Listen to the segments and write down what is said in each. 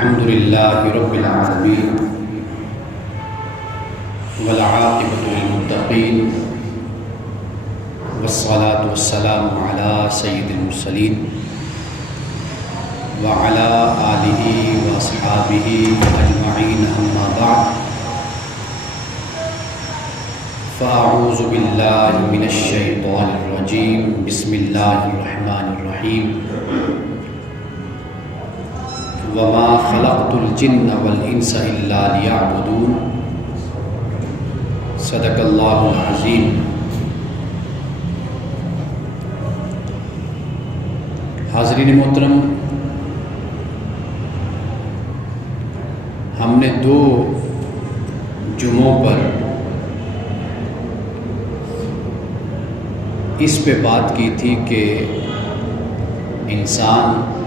الحمد لله رب العالمين والعاقبة للمتقين والصلاة والسلام على سيد المرسلين وعلى آله وأصحابه أجمعين أما بعد فأعوذ بالله من الشيطان الرجيم بسم الله الرحمن الرحيم وما خلقت الجن والانس الا ليعبدون صدق اللہ العظیم۔ حاضرین محترم، ہم نے 2 جمعوں پر اس پہ بات کی تھی کہ انسان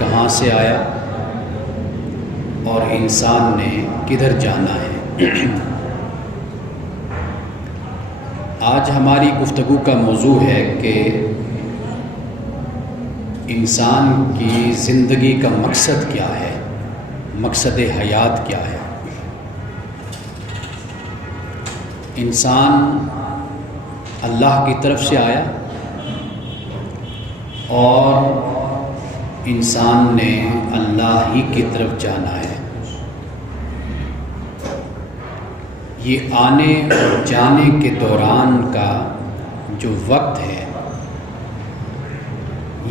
کہاں سے آیا اور انسان نے کدھر جانا ہے۔ آج ہماری گفتگو کا موضوع ہے کہ انسان کی زندگی کا مقصد کیا ہے، مقصد حیات کیا ہے۔ انسان اللہ کی طرف سے آیا اور انسان نے اللہ ہی کی طرف جانا ہے۔ یہ آنے اور جانے کے دوران کا جو وقت ہے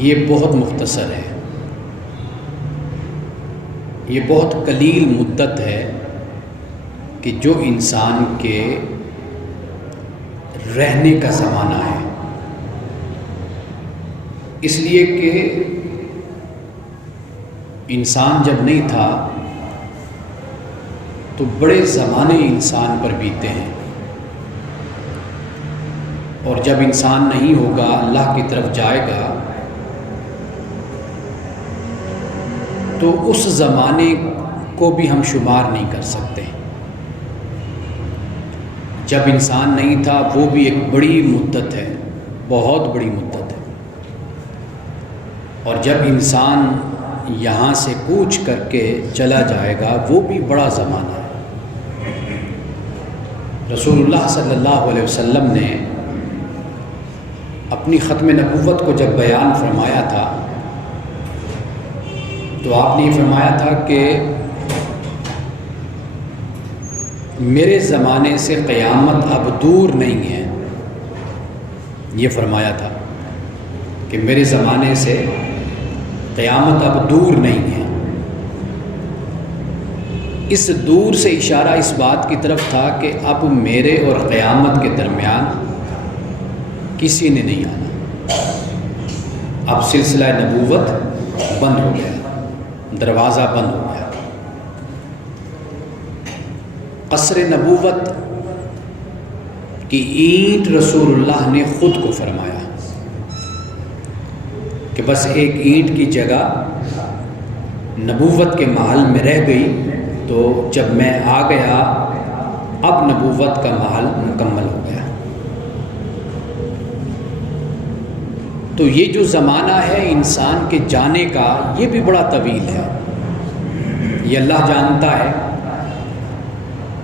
یہ بہت مختصر ہے، یہ بہت قلیل مدت ہے کہ جو انسان کے رہنے کا زمانہ ہے۔ اس لیے کہ انسان جب نہیں تھا تو بڑے زمانے انسان پر بیتے ہیں، اور جب انسان نہیں ہوگا، اللہ کی طرف جائے گا، تو اس زمانے کو بھی ہم شمار نہیں کر سکتے۔ جب انسان نہیں تھا وہ بھی ایک بڑی مدت ہے، بہت بڑی مدت ہے، اور جب انسان یہاں سے کوچ کر کے چلا جائے گا وہ بھی بڑا زمانہ ہے۔ رسول اللہ صلی اللہ علیہ وسلم نے اپنی ختم نبوت کو جب بیان فرمایا تھا تو آپ نے یہ فرمایا تھا کہ میرے زمانے سے قیامت اب دور نہیں ہے۔ یہ فرمایا تھا کہ میرے زمانے سے قیامت اب دور نہیں ہے۔ اس دور سے اشارہ اس بات کی طرف تھا کہ اب میرے اور قیامت کے درمیان کسی نے نہیں آنا۔ اب سلسلہ نبوت بند ہو گیا، دروازہ بند ہو گیا۔ قصر نبوت کی اینٹ رسول اللہ نے خود کو فرمایا کہ بس ایک اینٹ کی جگہ نبوت کے محل میں رہ گئی، تو جب میں آ گیا اب نبوت کا محل مکمل ہو گیا۔ تو یہ جو زمانہ ہے انسان کے جانے کا یہ بھی بڑا طویل ہے۔ یہ اللہ جانتا ہے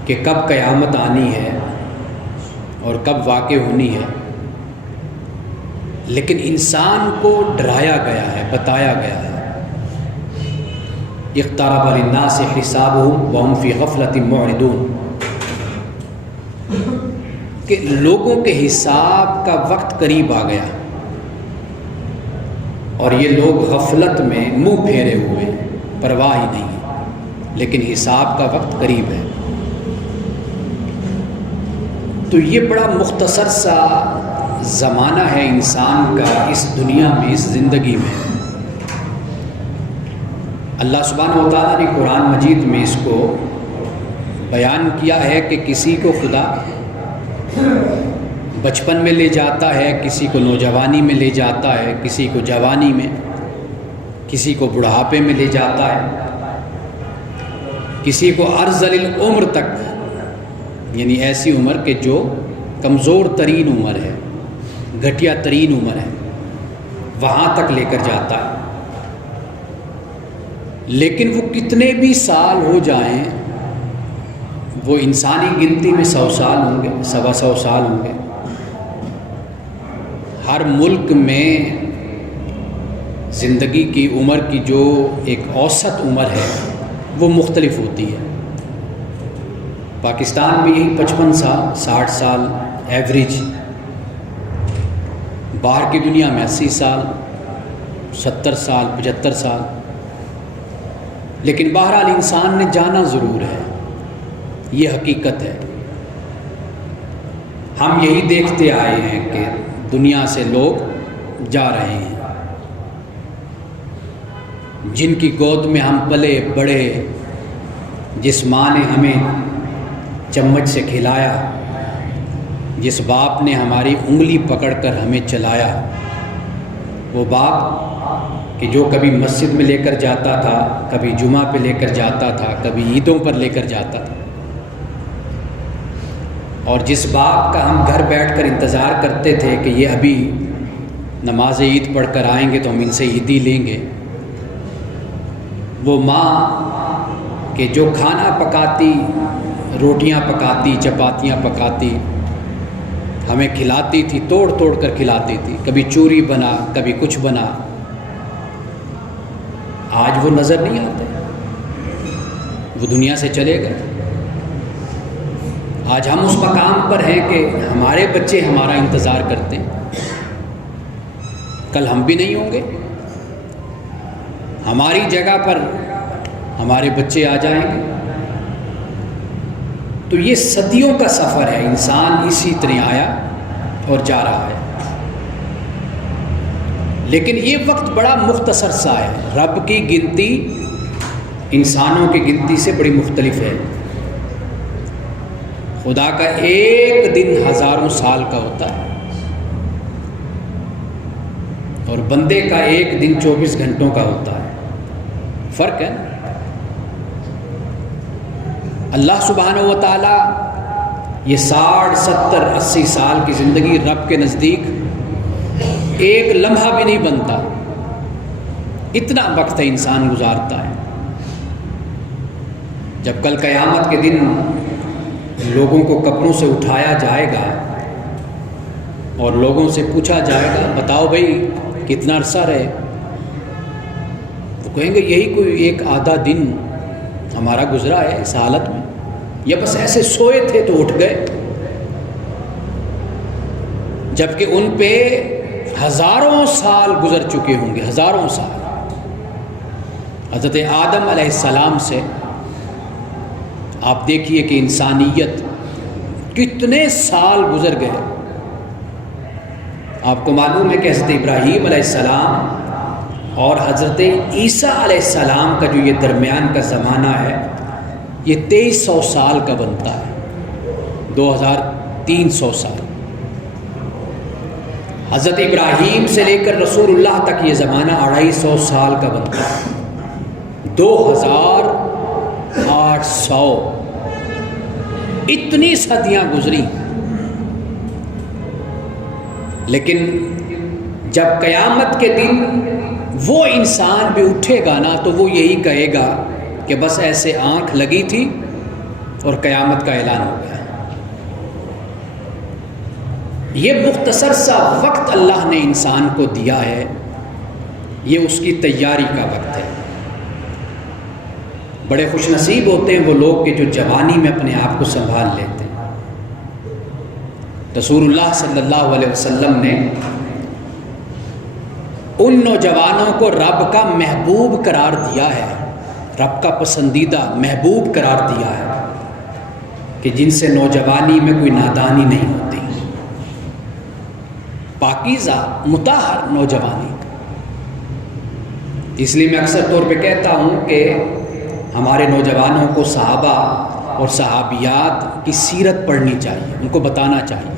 کہ کب قیامت آنی ہے اور کب واقع ہونی ہے، لیکن انسان کو ڈرایا گیا ہے، بتایا گیا ہے۔ اقترب للناس حسابهم وهم في غفلة معرضون، کہ لوگوں کے حساب کا وقت قریب آ گیا اور یہ لوگ غفلت میں منہ پھیرے ہوئے، پرواہ ہی نہیں، لیکن حساب کا وقت قریب ہے۔ تو یہ بڑا مختصر سا زمانہ ہے انسان کا اس دنیا میں، اس زندگی میں۔ اللہ سبحانہ و تعالیٰ نے قرآن مجید میں اس کو بیان کیا ہے کہ کسی کو خدا بچپن میں لے جاتا ہے، کسی کو نوجوانی میں لے جاتا ہے، کسی کو جوانی میں، کسی کو بڑھاپے میں لے جاتا ہے، کسی کو ارذل العمر تک، یعنی ایسی عمر کہ جو کمزور ترین عمر ہے، گھٹیا ترین عمر ہے، وہاں تک لے کر جاتا ہے۔ لیکن وہ کتنے بھی سال ہو جائیں، وہ انسانی گنتی میں 100 سال ہوں گے، 125 سال ہوں گے۔ ہر ملک میں زندگی کی عمر کی جو ایک اوسط عمر ہے وہ مختلف ہوتی ہے۔ پاکستان میں یہی 55 سال 60 سال ایوریج، باہر کی دنیا میں 80 سال 70 سال 75 سال۔ لیکن بہرحال انسان نے جانا ضرور ہے، یہ حقیقت ہے۔ ہم یہی دیکھتے آئے ہیں کہ دنیا سے لوگ جا رہے ہیں، جن کی گود میں ہم پلے بڑے، جس ماں نے ہمیں چمچ سے کھلایا، جس باپ نے ہماری انگلی پکڑ کر ہمیں چلایا، وہ باپ کہ جو کبھی مسجد میں لے کر جاتا تھا، کبھی جمعہ پہ لے کر جاتا تھا، کبھی عیدوں پر لے کر جاتا تھا، اور جس باپ کا ہم گھر بیٹھ کر انتظار کرتے تھے کہ یہ ابھی نماز عید پڑھ کر آئیں گے تو ہم ان سے عیدی لیں گے، وہ ماں کہ جو کھانا پکاتی، روٹیاں پکاتی، چپاتیاں پکاتی، ہمیں کھلاتی تھی، توڑ توڑ کر کھلاتی تھی، کبھی چوری بنا کبھی کچھ بنا، آج وہ نظر نہیں آتے، وہ دنیا سے چلے گئے۔ آج ہم اس مقام پر ہیں کہ ہمارے بچے ہمارا انتظار کرتے ہیں، کل ہم بھی نہیں ہوں گے، ہماری جگہ پر ہمارے بچے آ جائیں گے۔ تو یہ صدیوں کا سفر ہے، انسان اسی طرح آیا اور جا رہا ہے، لیکن یہ وقت بڑا مختصر سا ہے۔ رب کی گنتی انسانوں کی گنتی سے بڑی مختلف ہے۔ خدا کا ایک دن ہزاروں سال کا ہوتا ہے، اور بندے کا ایک دن 24 گھنٹوں کا ہوتا ہے، فرق ہے۔ اللہ سبحانہ و تعالیٰ یہ 60 70 80 سال کی زندگی رب کے نزدیک ایک لمحہ بھی نہیں بنتا، اتنا وقت انسان گزارتا ہے۔ جب کل قیامت کے دن لوگوں کو قبروں سے اٹھایا جائے گا اور لوگوں سے پوچھا جائے گا بتاؤ بھائی کتنا عرصہ رہے، تو کہیں گے یہی کوئی ایک آدھا دن ہمارا گزرا ہے اس حالت میں، یا بس ایسے سوئے تھے تو اٹھ گئے، جبکہ ان پہ ہزاروں سال گزر چکے ہوں گے، ہزاروں سال۔ حضرت آدم علیہ السلام سے آپ دیکھیے کہ انسانیت کتنے سال گزر گئے۔ آپ کو معلوم ہے کہ حضرت ابراہیم علیہ السلام اور حضرت عیسیٰ علیہ السلام کا جو یہ درمیان کا زمانہ ہے یہ 2300 سال کا بنتا ہے، 2300 سال۔ حضرت ابراہیم سے لے کر رسول اللہ تک یہ زمانہ 250 سال کا بنتا ہے، 2800، اتنی صدیاں گزری۔ لیکن جب قیامت کے دن وہ انسان بھی اٹھے گا نا تو وہ یہی کہے گا کہ بس ایسے آنکھ لگی تھی اور قیامت کا اعلان ہو گیا۔ یہ مختصر سا وقت اللہ نے انسان کو دیا ہے، یہ اس کی تیاری کا وقت ہے۔ بڑے خوش نصیب ہوتے ہیں وہ لوگ کہ جو جوانی میں اپنے آپ کو سنبھال لیتے ہیں۔ رسول اللہ صلی اللہ علیہ وسلم نے ان نوجوانوں کو رب کا محبوب قرار دیا ہے، رب کا پسندیدہ محبوب قرار دیا ہے، کہ جن سے نوجوانی میں کوئی نادانی نہیں ہوتی، پاکیزہ مطہر نوجوانی۔ اس لیے میں اکثر طور پہ کہتا ہوں کہ ہمارے نوجوانوں کو صحابہ اور صحابیات کی سیرت پڑھنی چاہیے، ان کو بتانا چاہیے۔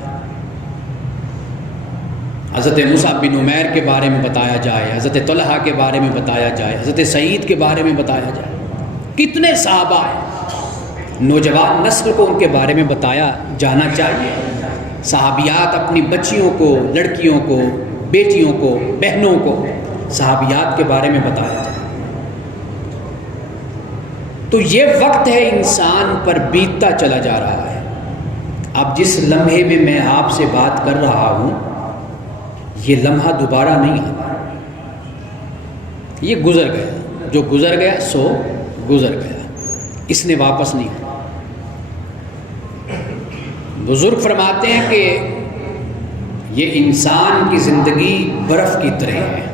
حضرت مصعب بن عمیر کے بارے میں بتایا جائے، حضرت طلحہ کے بارے میں بتایا جائے، حضرت سعید کے بارے میں بتایا جائے، کتنے صحابہ ہیں، نوجوان نسل کو ان کے بارے میں بتایا جانا چاہیے۔ صحابیات اپنی بچیوں کو، لڑکیوں کو، بیٹیوں کو، بہنوں کو صحابیات کے بارے میں بتایا جائے۔ تو یہ وقت ہے انسان پر بیتتا چلا جا رہا ہے. اب جس لمحے میں میں آپ سے بات کر رہا ہوں یہ لمحہ دوبارہ نہیں آنا، یہ گزر گیا. جو گزر گیا سو گزر گیا، اس نے واپس نہیں آنا. بزرگ فرماتے ہیں کہ یہ انسان کی زندگی برف کی طرح ہے،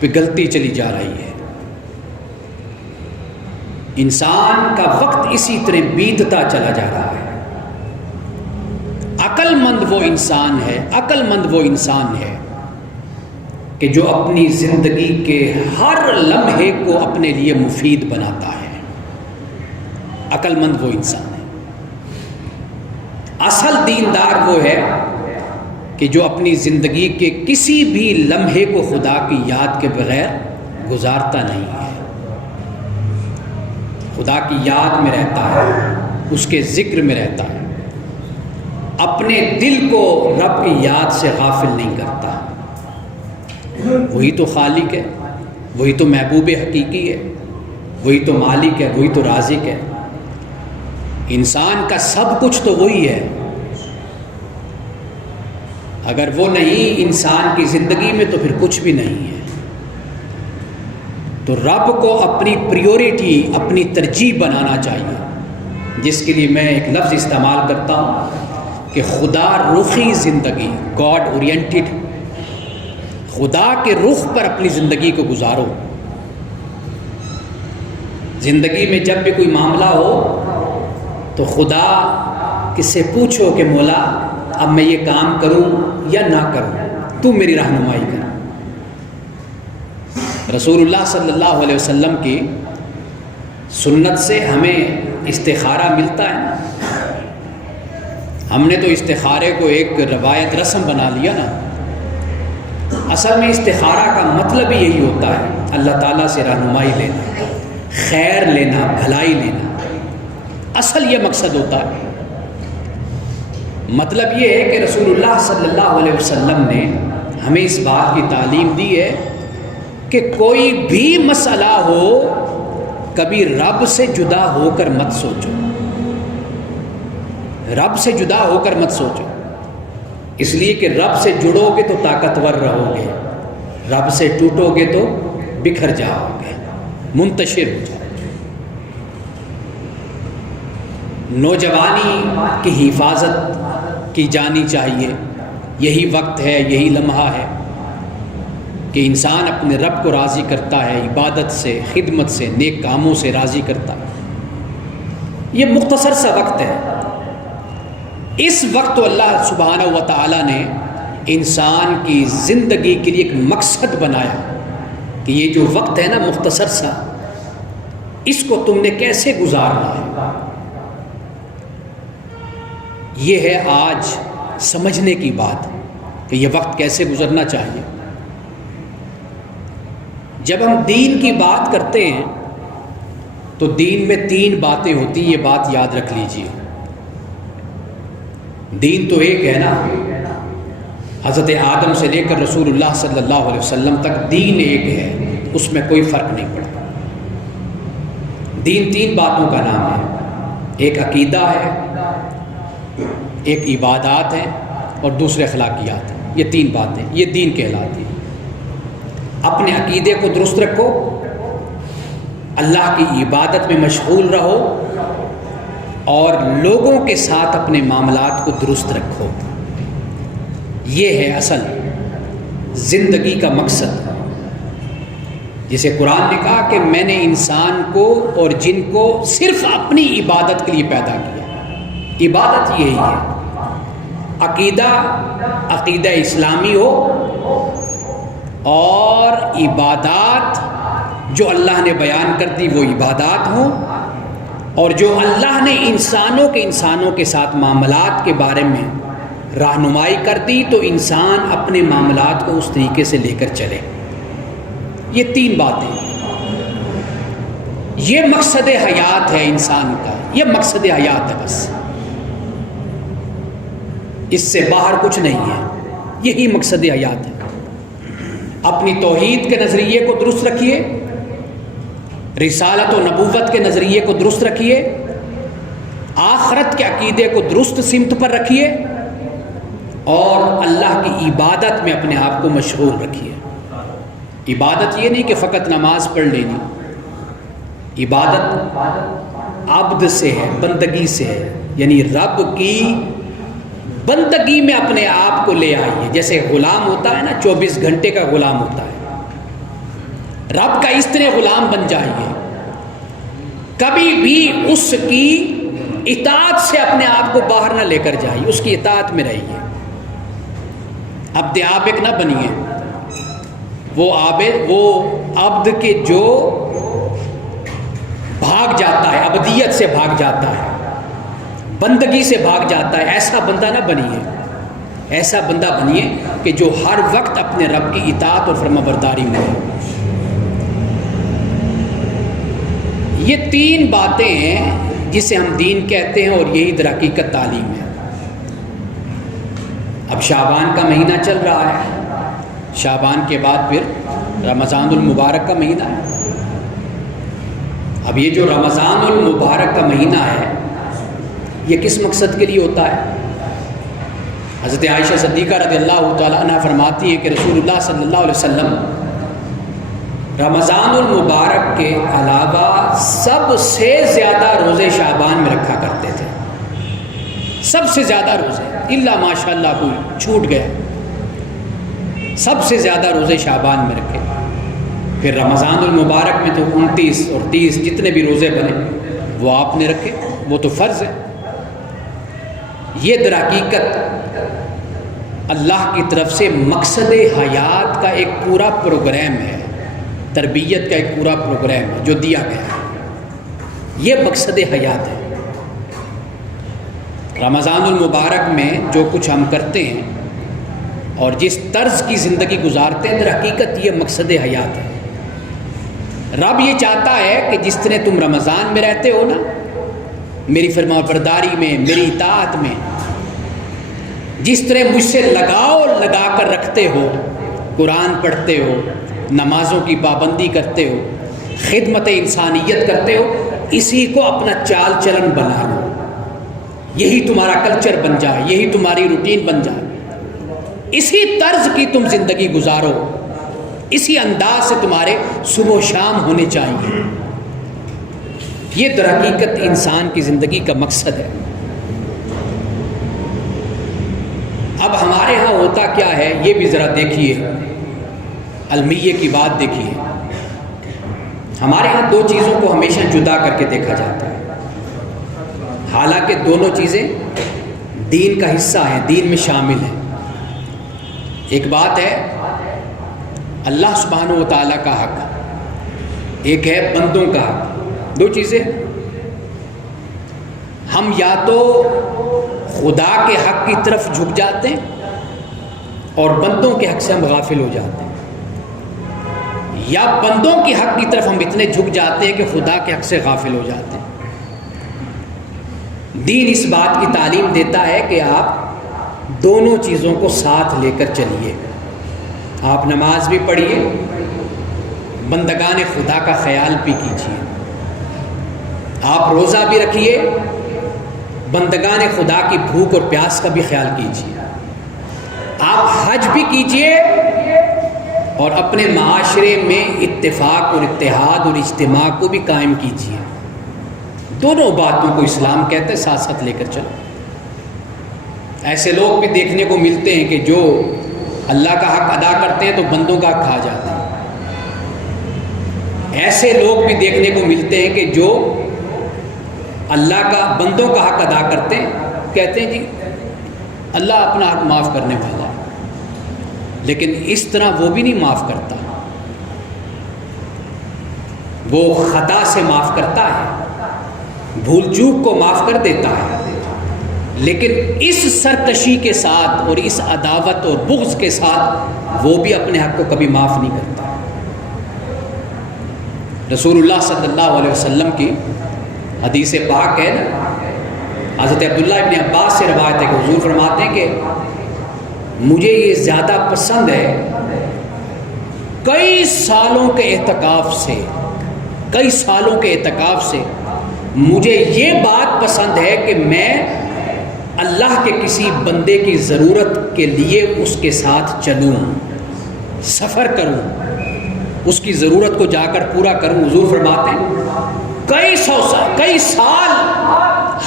پگھلتی چلی جا رہی ہے. انسان کا وقت اسی طرح بیتتا چلا جا رہا ہے. عقل مند وہ انسان ہے، عقل مند وہ انسان ہے کہ جو اپنی زندگی کے ہر لمحے کو اپنے لیے مفید بناتا ہے. عقل مند وہ انسان ہے. اصل دیندار وہ ہے کہ جو اپنی زندگی کے کسی بھی لمحے کو خدا کی یاد کے بغیر گزارتا نہیں ہے. خدا کی یاد میں رہتا ہے، اس کے ذکر میں رہتا ہے، اپنے دل کو رب کی یاد سے غافل نہیں کرتا. وہی تو خالق ہے، وہی تو محبوب حقیقی ہے، وہی تو مالک ہے، وہی تو رازق ہے. انسان کا سب کچھ تو وہی ہے. اگر وہ نہیں انسان کی زندگی میں تو پھر کچھ بھی نہیں ہے. تو رب کو اپنی پریورٹی، اپنی ترجیح بنانا چاہیے، جس کے لیے میں ایک لفظ استعمال کرتا ہوں کہ خدا رخی زندگی، گاڈ اورینٹڈ. خدا کے رخ پر اپنی زندگی کو گزارو. زندگی میں جب بھی کوئی معاملہ ہو تو خدا کس سے پوچھو کہ مولا اب میں یہ کام کروں یا نہ کروں، تو میری رہنمائی کر. رسول اللہ صلی اللہ علیہ وسلم کی سنت سے ہمیں استخارہ ملتا ہے. ہم نے تو استخارے کو ایک روایت رسم بنا لیا نا. اصل میں استخارہ کا مطلب ہی یہی ہوتا ہے، اللہ تعالیٰ سے رہنمائی لینا، خیر لینا، بھلائی لینا. اصل یہ مقصد ہوتا ہے. مطلب یہ ہے کہ رسول اللہ صلی اللہ علیہ وسلم نے ہمیں اس بات کی تعلیم دی ہے کہ کوئی بھی مسئلہ ہو کبھی رب سے جدا ہو کر مت سوچو. رب سے جدا ہو کر مت سوچو، اس لیے کہ رب سے جڑو گے تو طاقتور رہو گے، رب سے ٹوٹو گے تو بکھر جاؤ گے، منتشر ہو جاؤ گے. نوجوانی کی حفاظت کی جانی چاہیے. یہی وقت ہے، یہی لمحہ ہے کہ انسان اپنے رب کو راضی کرتا ہے، عبادت سے، خدمت سے، نیک کاموں سے راضی کرتا ہے. یہ مختصر سا وقت ہے. اس وقت اللہ سبحانہ و تعالیٰ نے انسان کی زندگی کے لیے ایک مقصد بنایا کہ یہ جو وقت ہے نا مختصر سا، اس کو تم نے کیسے گزارنا ہے. یہ ہے آج سمجھنے کی بات کہ یہ وقت کیسے گزرنا چاہیے. جب ہم دین کی بات کرتے ہیں تو دین میں 3 باتیں ہوتی ہیں، یہ بات یاد رکھ لیجئے. دین تو ایک ہے نا، حضرت آدم سے لے کر رسول اللہ صلی اللہ علیہ وسلم تک دین ایک ہے، اس میں کوئی فرق نہیں پڑتا. دین 3 باتوں کا نام ہے. ایک عقیدہ ہے، ایک عبادات ہیں اور دوسرے اخلاقیات ہیں. یہ 3 باتیں، یہ دین کہلاتی ہیں. اپنے عقیدے کو درست رکھو، اللہ کی عبادت میں مشغول رہو اور لوگوں کے ساتھ اپنے معاملات کو درست رکھو. یہ ہے اصل زندگی کا مقصد. جسے قرآن نے کہا کہ میں نے انسان کو اور جن کو صرف اپنی عبادت کے لیے پیدا کیا. عبادت یہی ہے. عقیدہ اسلامی ہو اور عبادات جو اللہ نے بیان کر دی وہ عبادات ہوں، اور جو اللہ نے انسانوں کے ساتھ معاملات کے بارے میں رہنمائی کر دی تو انسان اپنے معاملات کو اس طریقے سے لے کر چلے. یہ 3 باتیں، یہ مقصد حیات ہے انسان کا. یہ مقصد حیات ہے، بس اس سے باہر کچھ نہیں ہے. یہی مقصد حیات ہے. اپنی توحید کے نظریے کو درست رکھیے، رسالت و نبوت کے نظریے کو درست رکھیے، آخرت کے عقیدے کو درست سمت پر رکھیے، اور اللہ کی عبادت میں اپنے آپ کو مشغول رکھیے۔ عبادت یہ نہیں کہ فقط نماز پڑھ لینی، عبادت عبد سے ہے، بندگی سے ہے، یعنی رب کی بندگی میں اپنے آپ کو لے آئیے۔ جیسے غلام ہوتا ہے نا، 24 گھنٹے کا غلام ہوتا ہے، رب کا اس طرح غلام بن جائیے، کبھی بھی اس کی اطاعت سے اپنے آپ کو باہر نہ لے کر جائیے، اس کی اطاعت میں رہیے، عبد عابد نہ بنیے۔ وہ عبد کے جو بھاگ جاتا ہے، عبدیت سے بھاگ جاتا ہے، بندگی سے بھاگ جاتا ہے، ایسا بندہ نہ بنیے۔ ایسا بندہ بنیے کہ جو ہر وقت اپنے رب کی اطاعت اور فرمانبرداری میں ہے۔ یہ 3 باتیں ہیں جسے ہم دین کہتے ہیں، اور یہی در حقیقت تعلیم ہے۔ اب شعبان کا مہینہ چل رہا ہے، شعبان کے بعد پھر رمضان المبارک کا مہینہ ہے۔ اب یہ جو رمضان المبارک کا مہینہ ہے، یہ کس مقصد کے لیے ہوتا ہے؟ حضرت عائشہ صدیقہ رضی اللہ تعالیٰ عنہ فرماتی ہیں کہ رسول اللہ صلی اللہ علیہ وسلم رمضان المبارک کے علاوہ سب سے زیادہ روزے شعبان میں رکھا کرتے تھے، سب سے زیادہ روزے، الا ماشاء اللہ کوئی چھوٹ گئے، سب سے زیادہ روزے شعبان میں رکھے۔ پھر رمضان المبارک میں تو 29 اور 30 جتنے بھی روزے بنے وہ آپ نے رکھے، وہ تو فرض ہے۔ یہ در حقیقت اللہ کی طرف سے مقصد حیات کا ایک پورا پروگرام ہے، تربیت کا ایک پورا پروگرام ہے جو دیا گیا ہے، یہ مقصد حیات ہے۔ رمضان المبارک میں جو کچھ ہم کرتے ہیں اور جس طرز کی زندگی گزارتے ہیں، در حقیقت یہ مقصد حیات ہے۔ رب یہ چاہتا ہے کہ جس طرح تم رمضان میں رہتے ہو نا، میری فرمانبرداری میں، میری اطاعت میں، جس طرح مجھ سے لگاؤ لگا کر رکھتے ہو، قرآن پڑھتے ہو، نمازوں کی پابندی کرتے ہو، خدمت انسانیت کرتے ہو، اسی کو اپنا چال چلن بنا لو، یہی تمہارا کلچر بن جائے، یہی تمہاری روٹین بن جائے، اسی طرز کی تم زندگی گزارو، اسی انداز سے تمہارے صبح و شام ہونے چاہیے۔ یہ در حقیقت انسان کی زندگی کا مقصد ہے۔ اب ہمارے ہاں ہوتا کیا ہے، یہ بھی ذرا دیکھیے، المیہ کی بات دیکھیے۔ ہمارے ہاں 2 چیزوں کو ہمیشہ جدا کر کے دیکھا جاتا ہے، حالانکہ دونوں چیزیں دین کا حصہ ہیں، دین میں شامل ہیں۔ ایک بات ہے اللہ سبحانہ و تعالیٰ کا حق، ایک ہے بندوں کا حق، 2 چیزیں۔ ہم یا تو خدا کے حق کی طرف جھک جاتے ہیں اور بندوں کے حق سے ہم غافل ہو جاتے ہیں، یا بندوں کے حق کی طرف ہم اتنے جھک جاتے ہیں کہ خدا کے حق سے غافل ہو جاتے ہیں۔ دین اس بات کی تعلیم دیتا ہے کہ آپ دونوں چیزوں کو ساتھ لے کر چلیے، آپ نماز بھی پڑھیے، بندگان خدا کا خیال بھی کیجیے، آپ روزہ بھی رکھیے، بندگان خدا کی بھوک اور پیاس کا بھی خیال کیجیے، آپ حج بھی کیجیے، اور اپنے معاشرے میں اتفاق اور اتحاد اور اجتماع کو بھی قائم کیجیے۔ دونوں باتوں کو اسلام کہتے ہیں ساتھ ساتھ لے کر چلو۔ ایسے لوگ بھی دیکھنے کو ملتے ہیں کہ جو اللہ کا حق ادا کرتے ہیں تو بندوں کا حق کھا جاتے ہیں، ایسے لوگ بھی دیکھنے کو ملتے ہیں کہ جو اللہ کا بندوں کا حق ادا کرتے ہیں، کہتے ہیں جی اللہ اپنا حق معاف کرنے والا ہے، لیکن اس طرح وہ بھی نہیں معاف کرتا، وہ خطا سے معاف کرتا ہے، بھول چوک کو معاف کر دیتا ہے، لیکن اس سرکشی کے ساتھ اور اس عداوت اور بغض کے ساتھ وہ بھی اپنے حق کو کبھی معاف نہیں کرتا۔ رسول اللہ صلی اللہ علیہ وسلم کی حدیث پاک ہے نا، حضرت عبداللہ ابن عباس سے روایت ہے کہ حضور فرماتے ہیں کہ مجھے یہ زیادہ پسند ہے کئی سالوں کے اعتکاف سے کئی سالوں کے اعتکاف سے مجھے یہ بات پسند ہے کہ میں اللہ کے کسی بندے کی ضرورت کے لیے اس کے ساتھ چلوں، سفر کروں، اس کی ضرورت کو جا کر پورا کروں۔ حضور فرماتے ہیں کئی سال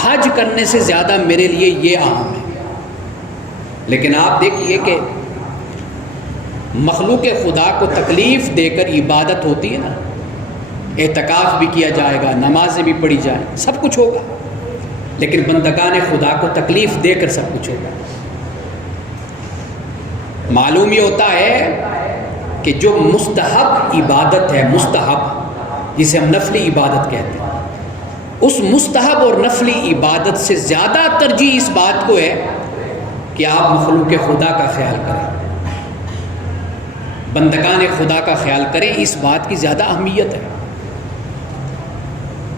حج کرنے سے زیادہ میرے لیے یہ اہم ہے۔ لیکن آپ دیکھیے کہ مخلوق خدا کو تکلیف دے کر عبادت ہوتی ہے نا، اعتکاف بھی کیا جائے گا، نمازیں بھی پڑھی جائیں، سب کچھ ہوگا، لیکن بندگان خدا کو تکلیف دے کر سب کچھ ہوگا۔ معلوم یہ ہوتا ہے کہ جو مستحب عبادت ہے، مستحب جسے ہم نفلی عبادت کہتے ہیں، اس مستحب اور نفلی عبادت سے زیادہ ترجیح اس بات کو ہے کہ آپ مخلوق خدا کا خیال کریں، بندگان خدا کا خیال کریں، اس بات کی زیادہ اہمیت ہے۔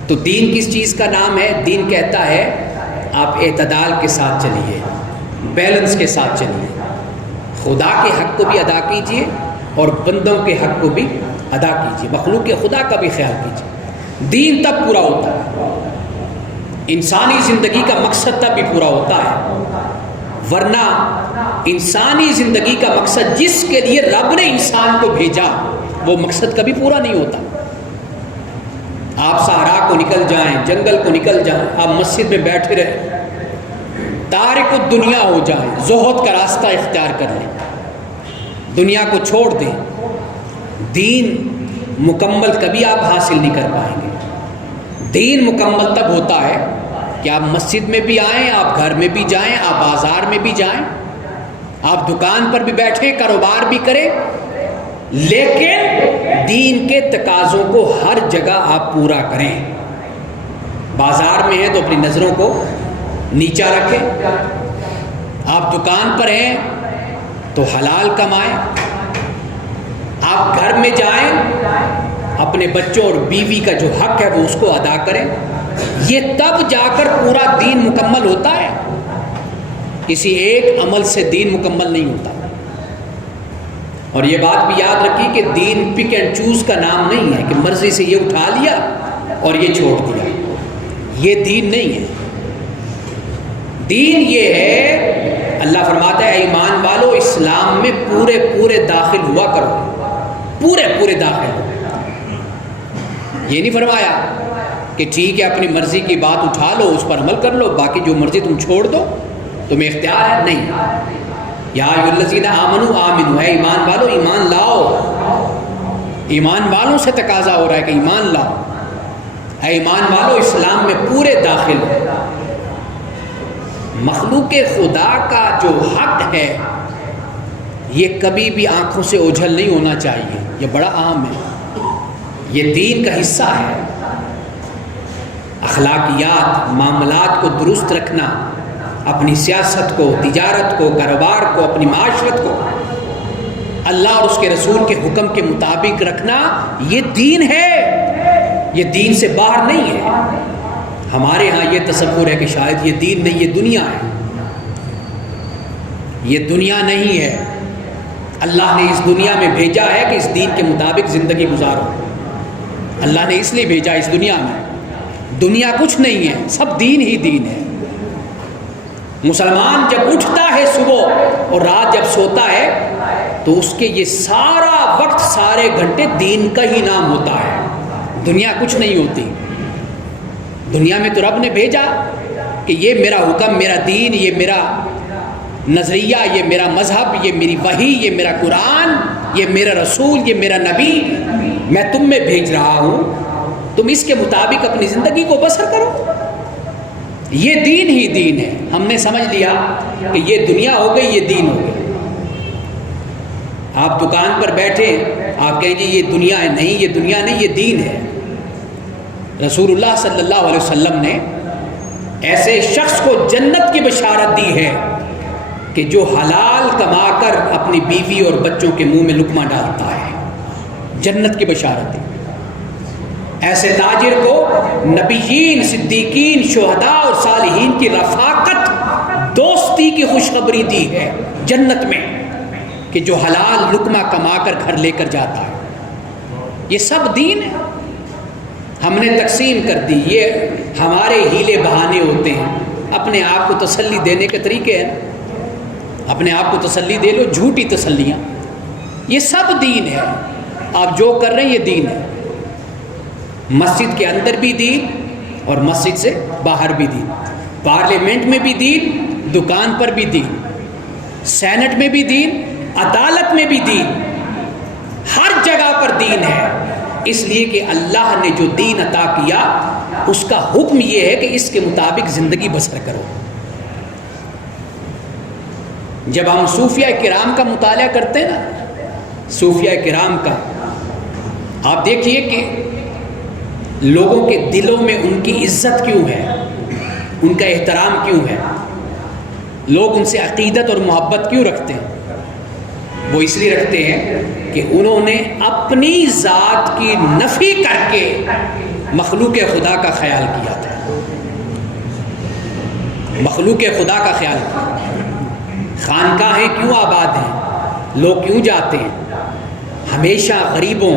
تو دین کس چیز کا نام ہے؟ دین کہتا ہے آپ اعتدال کے ساتھ چلیے، بیلنس کے ساتھ چلیے، خدا کے حق کو بھی ادا کیجیے اور بندوں کے حق کو بھی ادا کیجیے، مخلوق خدا کا بھی خیال کیجیے۔ دین تب پورا ہوتا ہے، انسانی زندگی کا مقصد تب بھی پورا ہوتا ہے، ورنہ انسانی زندگی کا مقصد جس کے لیے رب نے انسان کو بھیجا وہ مقصد کبھی پورا نہیں ہوتا۔ آپ صحرا کو نکل جائیں، جنگل کو نکل جائیں، آپ مسجد میں بیٹھے رہیں، تارک الدنیا ہو جائیں، زہد کا راستہ اختیار کر لیں، دنیا کو چھوڑ دیں، دین مکمل کبھی آپ حاصل نہیں کر پائیں گے۔ دین مکمل تب ہوتا ہے کہ آپ مسجد میں بھی آئیں، آپ گھر میں بھی جائیں، آپ بازار میں بھی جائیں، آپ دکان پر بھی بیٹھیں، کاروبار بھی کریں، لیکن دین کے تقاضوں کو ہر جگہ آپ پورا کریں۔ بازار میں ہیں تو اپنی نظروں کو نیچا رکھیں، آپ دکان پر ہیں تو حلال کمائیں، آپ گھر میں جائیں اپنے بچوں اور بیوی کا جو حق ہے وہ اس کو ادا کریں۔ یہ تب جا کر پورا دین مکمل ہوتا ہے، کسی ایک عمل سے دین مکمل نہیں ہوتا۔ اور یہ بات بھی یاد رکھیے کہ دین پک اینڈ چوز کا نام نہیں ہے کہ مرضی سے یہ اٹھا لیا اور یہ چھوڑ دیا، یہ دین نہیں ہے۔ دین یہ ہے، اللہ فرماتا ہے ایمان والو اسلام میں پورے داخل ہوا کرو، پورے داخل ہو۔ یہ نہیں فرمایا کہ ٹھیک ہے اپنی مرضی کی بات اٹھا لو، اس پر عمل کر لو، باقی جو مرضی تم چھوڑ دو، تمہیں اختیار ہے، نہیں۔ یا ایھا الذین آمنوا آمنوا، اے ایمان والو ایمان لاؤ، ایمان والوں سے تقاضا ہو رہا ہے کہ ایمان لاؤ، اے ایمان والو اسلام میں پورے داخل ہو۔ مخلوق خدا کا جو حق ہے یہ کبھی بھی آنکھوں سے اوجھل نہیں ہونا چاہیے، یہ بڑا اہم ہے، یہ دین کا حصہ ہے۔ اخلاقیات، معاملات کو درست رکھنا، اپنی سیاست کو، تجارت کو، کاروبار کو، اپنی معاشرت کو اللہ اور اس کے رسول کے حکم کے مطابق رکھنا، یہ دین ہے، یہ دین سے باہر نہیں ہے۔ ہمارے ہاں یہ تصور ہے کہ شاید یہ دین نہیں، یہ دنیا ہے، یہ دنیا نہیں ہے۔ اللہ نے اس دنیا میں بھیجا ہے کہ اس دین کے مطابق زندگی گزارو، اللہ نے اس لیے بھیجا اس دنیا میں، دنیا کچھ نہیں ہے، سب دین ہی دین ہے۔ مسلمان جب اٹھتا ہے صبح اور رات جب سوتا ہے تو اس کے یہ سارا وقت، سارے گھنٹے دین کا ہی نام ہوتا ہے، دنیا کچھ نہیں ہوتی۔ دنیا میں تو رب نے بھیجا کہ یہ میرا حکم، میرا دین، یہ میرا نظریہ، یہ میرا مذہب، یہ میری وحی، یہ میرا قرآن، یہ میرا رسول، یہ میرا نبی میں تم میں بھیج رہا ہوں، تم اس کے مطابق اپنی زندگی کو بسر کرو۔ یہ دین ہی دین ہے۔ ہم نے سمجھ لیا کہ یہ دنیا ہو گئی، یہ دین ہو گئی۔ آپ دکان پر بیٹھے، آپ کہیں گے یہ دنیا ہے، نہیں یہ دنیا نہیں، یہ دین ہے۔ رسول اللہ صلی اللہ علیہ وسلم نے ایسے شخص کو جنت کی بشارت دی ہے کہ جو حلال کما کر اپنی بیوی اور بچوں کے منہ میں لقمہ ڈالتا ہے، جنت کی بشارت دی۔ ایسے تاجر کو نبیین، صدیقین، شہداء اور صالحین کی رفاقت، دوستی کی خوشخبری دی ہے جنت میں، کہ جو حلال لقمہ کما کر گھر لے کر جاتا ہے۔ یہ سب دین ہے۔ ہم نے تقسیم کر دی. یہ ہمارے ہیلے بہانے ہوتے ہیں, اپنے آپ کو تسلی دینے کے طریقے ہیں. اپنے آپ کو تسلی دے لو, جھوٹی تسلیاں. یہ سب دین ہے. آپ جو کر رہے ہیں یہ دین ہے. مسجد کے اندر بھی دین اور مسجد سے باہر بھی دین, پارلیمنٹ میں بھی دین, دکان پر بھی دین, سینٹ میں بھی دین, عدالت میں بھی دین, ہر جگہ پر دین ہے. اس لیے کہ اللہ نے جو دین عطا کیا اس کا حکم یہ ہے کہ اس کے مطابق زندگی بسر کرو. جب ہم صوفیہ کرام کا مطالعہ کرتے ہیں نا, صوفیہ کرام کا, آپ دیکھیے کہ لوگوں کے دلوں میں ان کی عزت کیوں ہے, ان کا احترام کیوں ہے, لوگ ان سے عقیدت اور محبت کیوں رکھتے ہیں. وہ اس لیے رکھتے ہیں کہ انہوں نے اپنی ذات کی نفی کر کے مخلوق خدا کا خیال کیا تھا. مخلوق خدا کا خیال کیا. خانقاہیں کیوں آباد ہیں, لوگ کیوں جاتے ہیں, ہمیشہ غریبوں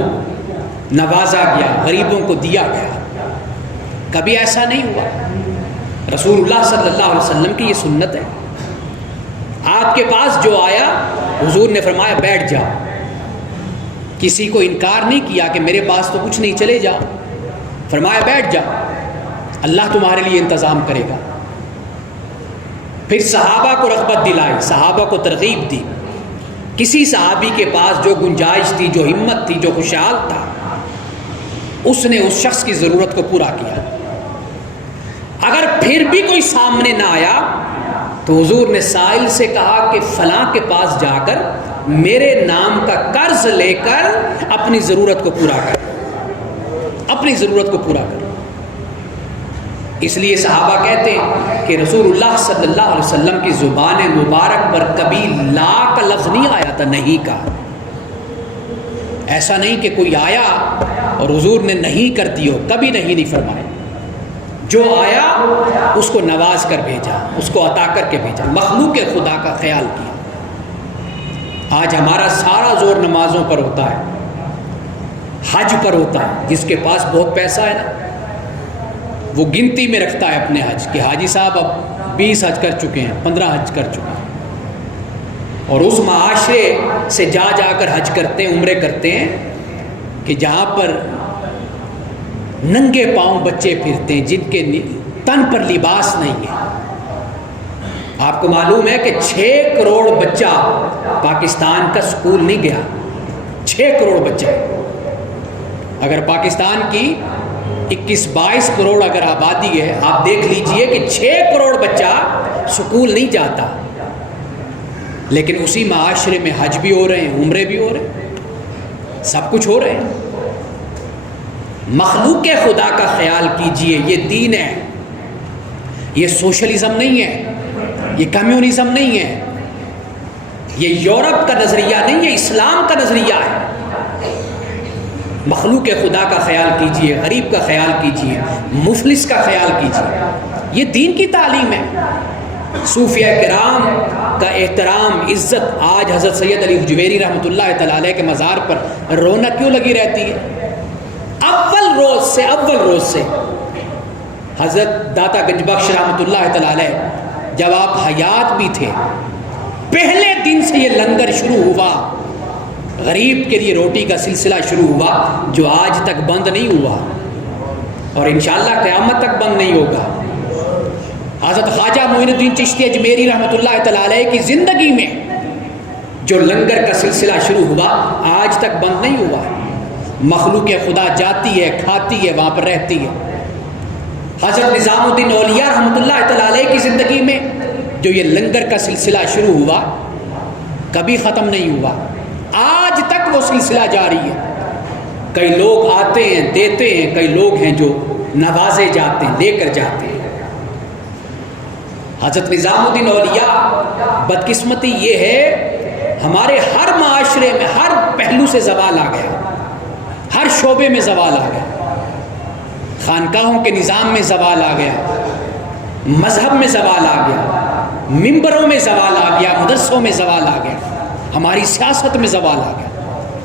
نوازا گیا, غریبوں کو دیا گیا. کبھی ایسا نہیں ہوا. رسول اللہ صلی اللہ علیہ وسلم کی یہ سنت ہے. آپ کے پاس جو آیا حضور نے فرمایا بیٹھ جاؤ. کسی کو انکار نہیں کیا کہ میرے پاس تو کچھ نہیں, چلے جاؤ. فرمایا بیٹھ جاؤ, اللہ تمہارے لیے انتظام کرے گا. پھر صحابہ کو رغبت دلائی, صحابہ کو ترغیب دی. کسی صحابی کے پاس جو گنجائش تھی, جو ہمت تھی, جو خوشحال تھا, اس نے اس شخص کی ضرورت کو پورا کیا. اگر پھر بھی کوئی سامنے نہ آیا تو حضور نے سائل سے کہا کہ فلاں کے پاس جا کر میرے نام کا قرض لے کر اپنی ضرورت کو پورا کر, اپنی ضرورت کو پورا کر. اس لیے صحابہ کہتے ہیں کہ رسول اللہ صلی اللہ علیہ وسلم کی زبان مبارک پر کبھی لا کا لفظ نہیں آیا تھا, نہیں کہا. ایسا نہیں کہ کوئی آیا اور حضور نے نہیں کر دی ہو, کبھی نہیں فرمایا. جو آیا اس کو نواز کر بھیجا, اس کو عطا کر کے بھیجا, مخلوق خدا کا خیال کیا. آج ہمارا سارا زور نمازوں پر ہوتا ہے, حج پر ہوتا ہے. جس کے پاس بہت پیسہ ہے نا, وہ گنتی میں رکھتا ہے اپنے حج کہ حاجی صاحب اب 20 حج کر چکے ہیں, 15 حج کر چکے ہیں. اور اس معاشرے سے جا جا کر حج کرتے ہیں, عمرے کرتے ہیں کہ جہاں پر ننگے پاؤں بچے پھرتے ہیں, جن کے تن پر لباس نہیں ہے. آپ کو معلوم ہے کہ 6 کروڑ بچہ پاکستان کا سکول نہیں گیا. 6 کروڑ بچہ. اگر پاکستان کی 21-22 کروڑ اگر آبادی ہے, آپ دیکھ لیجئے کہ 6 کروڑ بچہ سکول نہیں جاتا. لیکن اسی معاشرے میں حج بھی ہو رہے ہیں, عمرے بھی ہو رہے ہیں, سب کچھ ہو رہے ہیں. مخلوق خدا کا خیال کیجئے, یہ دین ہے. یہ سوشلزم نہیں ہے, یہ کمیونزم نہیں ہے, یہ یورپ کا نظریہ نہیں ہے, اسلام کا نظریہ ہے. مخلوق خدا کا خیال کیجئے, غریب کا خیال کیجئے, مفلس کا خیال کیجئے. یہ دین کی تعلیم ہے. صوفیہ کرام کا احترام, عزت. آج حضرت سید علی حجویری رحمۃ اللہ تعالی علیہ کے مزار پر رونق کیوں لگی رہتی ہے؟ اول روز سے حضرت داتا گنج بخش رحمۃ اللہ تعالی علیہ جب آپ حیات بھی تھے, پہلے دن سے یہ لنگر شروع ہوا, غریب کے لیے روٹی کا سلسلہ شروع ہوا, جو آج تک بند نہیں ہوا اور انشاءاللہ قیامت تک بند نہیں ہوگا. حضرت خواجہ معین الدین چشتی اجمیری رحمۃ اللہ تعالی علیہ کی زندگی میں جو لنگر کا سلسلہ شروع ہوا, آج تک بند نہیں ہوا. مخلوق خدا جاتی ہے, کھاتی ہے, وہاں پر رہتی ہے. حضرت نظام الدین اولیاء رحمۃ اللہ تعالی علیہ کی زندگی میں جو یہ لنگر کا سلسلہ شروع ہوا, کبھی ختم نہیں ہوا, آج تک وہ سلسلہ جاری ہے. کئی لوگ آتے ہیں, دیتے ہیں, کئی لوگ ہیں جو نوازے جاتے ہیں, لے کر جاتے ہیں. حضرت نظام الدین اولیاء, بدقسمتی یہ ہے ہمارے ہر معاشرے میں ہر پہلو سے زوال آ گیا, ہر شعبے میں زوال آ گیا. خانقاہوں کے نظام میں زوال آ گیا, مذہب میں زوال آ گیا, منبروں میں زوال آ گیا, مدرسوں میں زوال آ گیا, ہماری سیاست میں زوال آ گیا.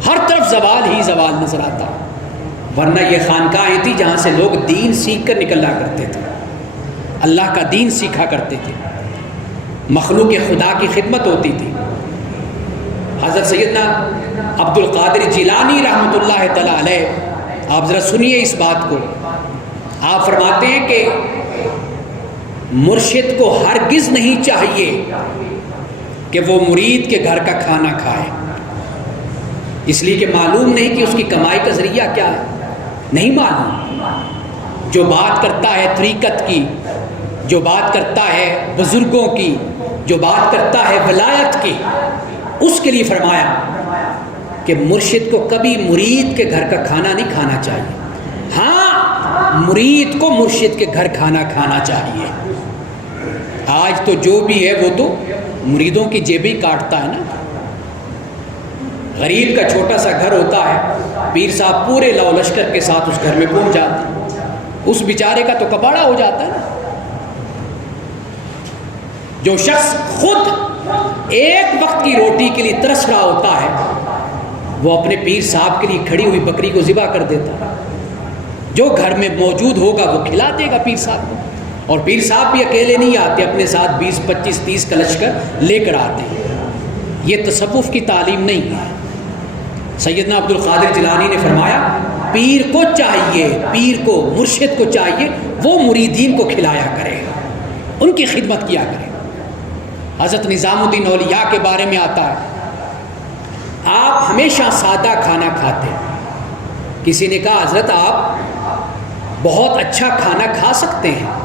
ہر طرف زوال ہی زوال نظر آتا. ورنہ یہ خانقاہیں تھی جہاں سے لوگ دین سیکھ کر نکلا کرتے تھے، اللہ کا دین سیکھا کرتے تھے، مخلوق خدا کی خدمت ہوتی تھی۔ حضرت سیدنا عبد القادر جیلانی رحمۃ اللہ تعالی علیہ، آپ ذرا سنیے اس بات کو، آپ فرماتے ہیں کہ مرشد کو ہرگز نہیں چاہیے کہ وہ مرید کے گھر کا کھانا کھائے، اس لیے کہ معلوم نہیں کہ اس کی کمائی کا ذریعہ کیا ہے، نہیں معلوم۔ جو بات کرتا ہے طریقت کی، جو بات کرتا ہے بزرگوں کی، جو بات کرتا ہے ولایت کی، اس کے لیے فرمایا کہ مرشد کو کبھی مرید کے گھر کا کھانا نہیں کھانا چاہیے، ہاں مرید کو مرشد کے گھر کھانا کھانا چاہیے۔ آج تو جو بھی ہے وہ تو مریدوں کی جیبیں کاٹتا ہے نا۔ غریب کا چھوٹا سا گھر ہوتا ہے، پیر صاحب پورے لو لشکر کے ساتھ اس گھر میں پہنچ جاتے ہیں، اس بیچارے کا تو کباڑا ہو جاتا ہے نا۔ جو شخص خود ایک وقت کی روٹی کے لیے ترس رہا ہوتا ہے، وہ اپنے پیر صاحب کے لیے کھڑی ہوئی بکری کو ذبح کر دیتا ہے، جو گھر میں موجود ہوگا وہ کھلا دے گا پیر صاحب کو۔ اور پیر صاحب بھی اکیلے نہیں آتے، اپنے ساتھ 20 25 30 کا لشکر لے کر آتے ہیں۔ یہ تصوف کی تعلیم نہیں ہے۔ سیدنا عبد القادر جیلانی نے فرمایا پیر کو چاہیے، پیر کو مرشد کو چاہیے وہ مریدین کو کھلایا کرے، ان کی خدمت کیا کرے۔ حضرت نظام الدین اولیاء کے بارے میں آتا ہے آپ ہمیشہ سادہ کھانا کھاتے۔ کسی نے کہا حضرت آپ بہت اچھا کھانا کھا سکتے ہیں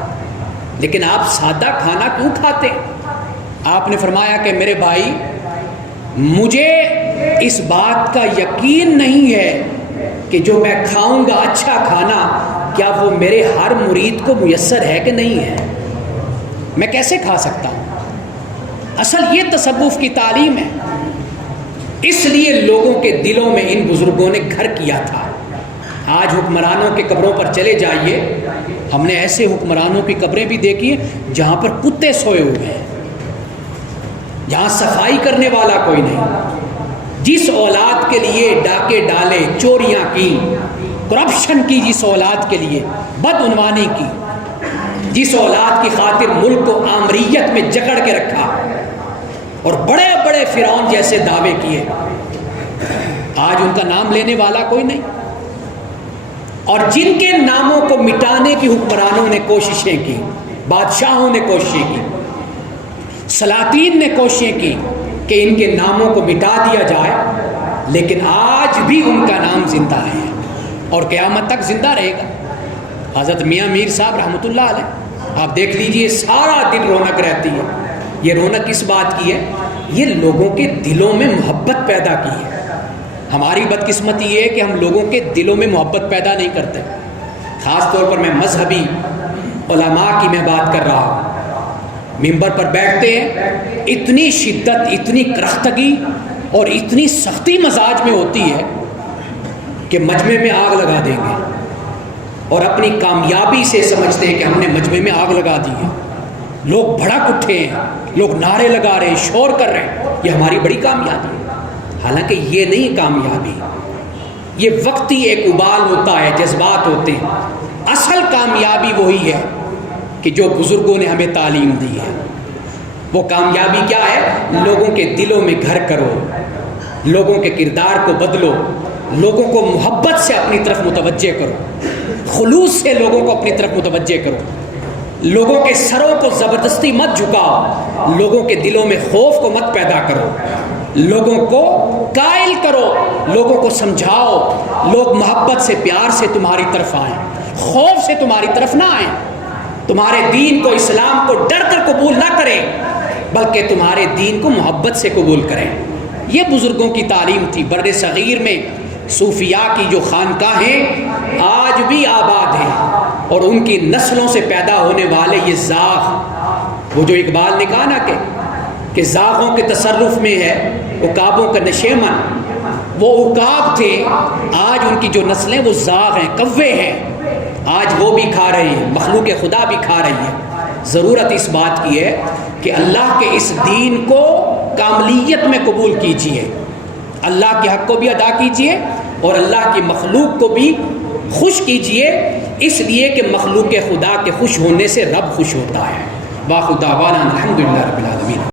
لیکن آپ سادہ کھانا کیوں کھاتے؟ آپ نے فرمایا کہ میرے بھائی مجھے اس بات کا یقین نہیں ہے کہ جو میں کھاؤں گا اچھا کھانا کیا وہ میرے ہر مرید کو میسر ہے کہ نہیں ہے، میں کیسے کھا سکتا ہوں؟ اصل یہ تصوف کی تعلیم ہے۔ اس لیے لوگوں کے دلوں میں ان بزرگوں نے گھر کیا تھا۔ آج حکمرانوں کے قبروں پر چلے جائیے، ہم نے ایسے حکمرانوں کی قبریں بھی دیکھی ہیں جہاں پر کتے سوئے ہوئے ہیں، جہاں صفائی کرنے والا کوئی نہیں۔ جس اولاد کے لیے ڈاکے ڈالے، چوریاں کی، کرپشن کی، جس اولاد کے لیے بدعنوانی کی، جس اولاد کی خاطر ملک کو آمریت میں جکڑ کے رکھا اور بڑے بڑے فرعون جیسے دعوے کیے، آج ان کا نام لینے والا کوئی نہیں۔ اور جن کے ناموں کو مٹانے کی حکمرانوں نے کوششیں کی، بادشاہوں نے کوششیں کی، سلاطین نے کوششیں کی کہ ان کے ناموں کو مٹا دیا جائے، لیکن آج بھی ان کا نام زندہ ہے اور قیامت تک زندہ رہے گا۔ حضرت میاں میر صاحب رحمۃ اللہ علیہ، آپ دیکھ لیجئے سارا دن رونق رہتی ہے۔ یہ رونق کس بات کی ہے؟ یہ لوگوں کے دلوں میں محبت پیدا کی ہے۔ ہماری بدقسمتی یہ ہے کہ ہم لوگوں کے دلوں میں محبت پیدا نہیں کرتے۔ خاص طور پر میں مذہبی علماء کی میں بات کر رہا ہوں، ممبر پر بیٹھتے ہیں، اتنی شدت، اتنی کرختگی اور اتنی سختی مزاج میں ہوتی ہے کہ مجمع میں آگ لگا دیں گے، اور اپنی کامیابی سے سمجھتے ہیں کہ ہم نے مجمع میں آگ لگا دی ہے۔ لوگ بھڑک اٹھے ہیں، لوگ نعرے لگا رہے ہیں، شور کر رہے ہیں، یہ ہماری بڑی کامیابی ہے۔ حالانکہ یہ نہیں کامیابی، یہ وقتی ایک ابال ہوتا ہے، جذبات ہوتے ہیں۔ اصل کامیابی وہی ہے کہ جو بزرگوں نے ہمیں تعلیم دی ہے۔ وہ کامیابی کیا ہے؟ لوگوں کے دلوں میں گھر کرو، لوگوں کے کردار کو بدلو، لوگوں کو محبت سے اپنی طرف متوجہ کرو، خلوص سے لوگوں کو اپنی طرف متوجہ کرو، لوگوں کے سروں کو زبردستی مت جھکاؤ، لوگوں کے دلوں میں خوف کو مت پیدا کرو، لوگوں کو قائل کرو، لوگوں کو سمجھاؤ، لوگ محبت سے، پیار سے تمہاری طرف آئیں، خوف سے تمہاری طرف نہ آئیں، تمہارے دین کو، اسلام کو ڈر کر قبول نہ کریں بلکہ تمہارے دین کو محبت سے قبول کریں۔ یہ بزرگوں کی تعلیم تھی۔ بر صغیر میں صوفیاء کی جو خانقاہیں آج بھی آباد ہیں، اور ان کی نسلوں سے پیدا ہونے والے یہ زاغ، وہ جو اقبال نے کہا نا کہ زاغوں کے تصرف میں ہے عقابوں کا نشیمن، وہ عقاب تھے، آج ان کی جو نسلیں وہ زاغ ہیں، کوے ہیں، آج وہ بھی کھا رہے ہیں، مخلوق خدا بھی کھا رہی ہے۔ ضرورت اس بات کی ہے کہ اللہ کے اس دین کو کاملیت میں قبول کیجئے، اللہ کے حق کو بھی ادا کیجئے اور اللہ کی مخلوق کو بھی خوش کیجئے، اس لیے کہ مخلوق خدا کے خوش ہونے سے رب خوش ہوتا ہے۔ باخر دعوانا الحمدللہ رب العالمین۔